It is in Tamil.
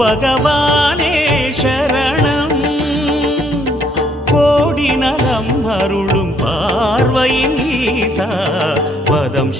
பகவானே சரணம் கோடி நலம் அருளும் பார்வையின் ஈசா பதம்